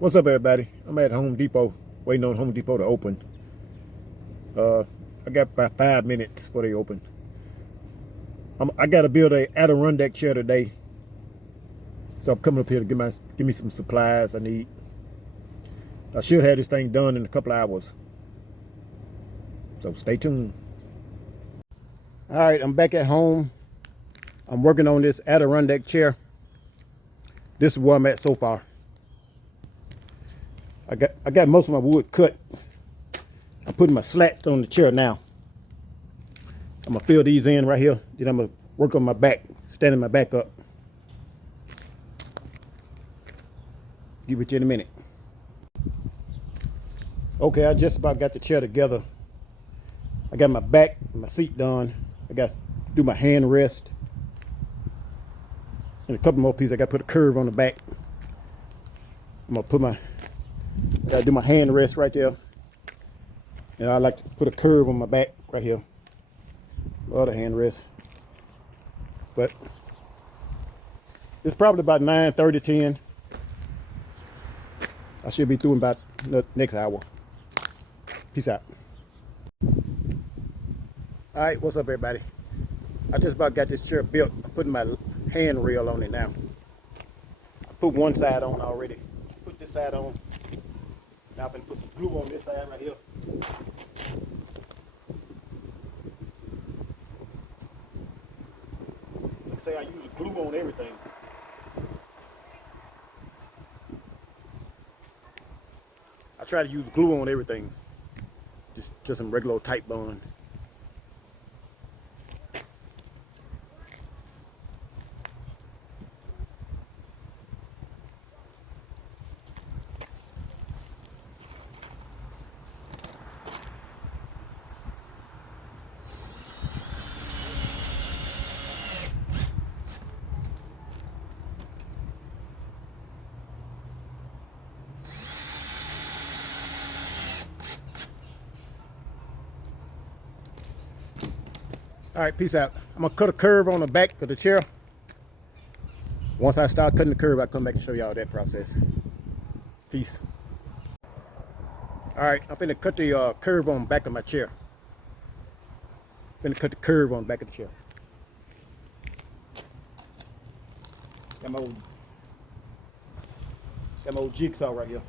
What's up, everybody? I'm at Home Depot, waiting on Home Depot to open. Uh, I got about 5 minutes before they open. I got to build a Adirondack chair today, so I'm coming up here to give me some supplies I need. I should have this thing done in a couple hours, so stay tuned. All right, I'm back at home. I'm working on this Adirondack chair. This is where I'm at so far. I got most of my wood cut. I'm putting my slats on the chair now. I'm gonna fill these in right here. Then I'm gonna work on my back, standing my back up. Give it to you in a minute. Okay, I just about got the chair together. I got my back, my seat done. I got to do my hand rest. And a couple more pieces. I got to put a curve on the back. I'm gonna gotta do my hand rest right there. And I like to put a curve on my back right here. Other hand rest. But it's probably about 9:30, 10. I should be through in about the next hour. Peace out. All right, what's up, everybody? I just about got this chair built. I'm putting my hand rail on it now. I put one side on already. Put this side on. Now I'm gonna put some glue on this side right here. Like I say, I use glue on everything. I try to use glue on everything. Just some regular tight bond. All right, peace out. I'm gonna cut a curve on the back of the chair. Once I start cutting the curve, I'll come back and show y'all that process. Peace. All right, I'm finna cut the curve on the back of my chair. Finna cut the curve on the back of the chair. Got my old jigsaw right here.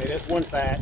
Okay, that's one side.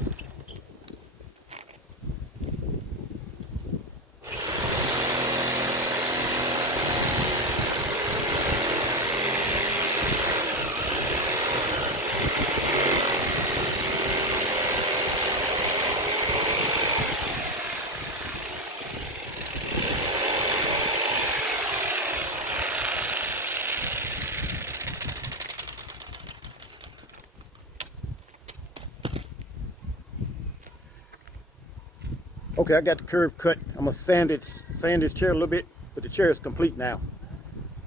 Okay, I got the curve cut. I'm gonna sand this chair a little bit, but the chair is complete now.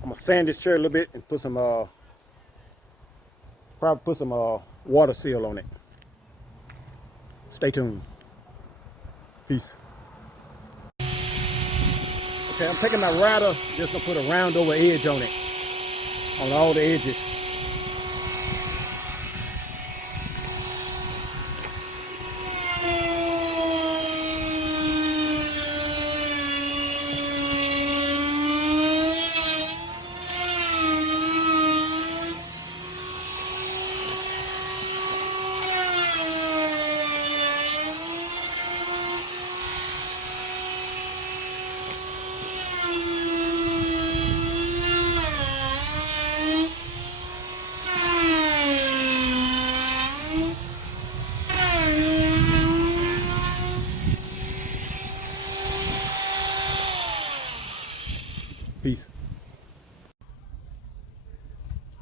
I'm gonna sand this chair a little bit and put some probably put some water seal on it. Stay tuned. Peace. Okay, I'm taking my router, just gonna put a round over edge on it, on all the edges. Peace.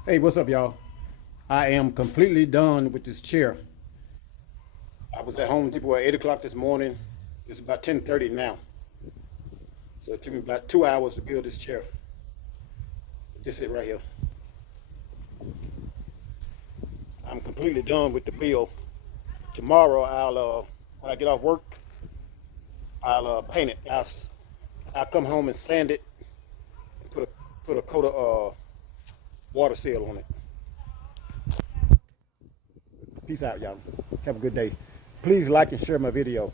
Hey, what's up, y'all? I am completely done with this chair. I was at Home Depot at 8 o'clock this morning. It's about 10:30 now. So it took me about 2 hours to build this chair. This is right here. I'm completely done with the build. Tomorrow, when I get off work, I'll paint it. I'll come home and sand it and put a coat of water seal on it. Peace out, y'all. Have a good day. Please like and share my video.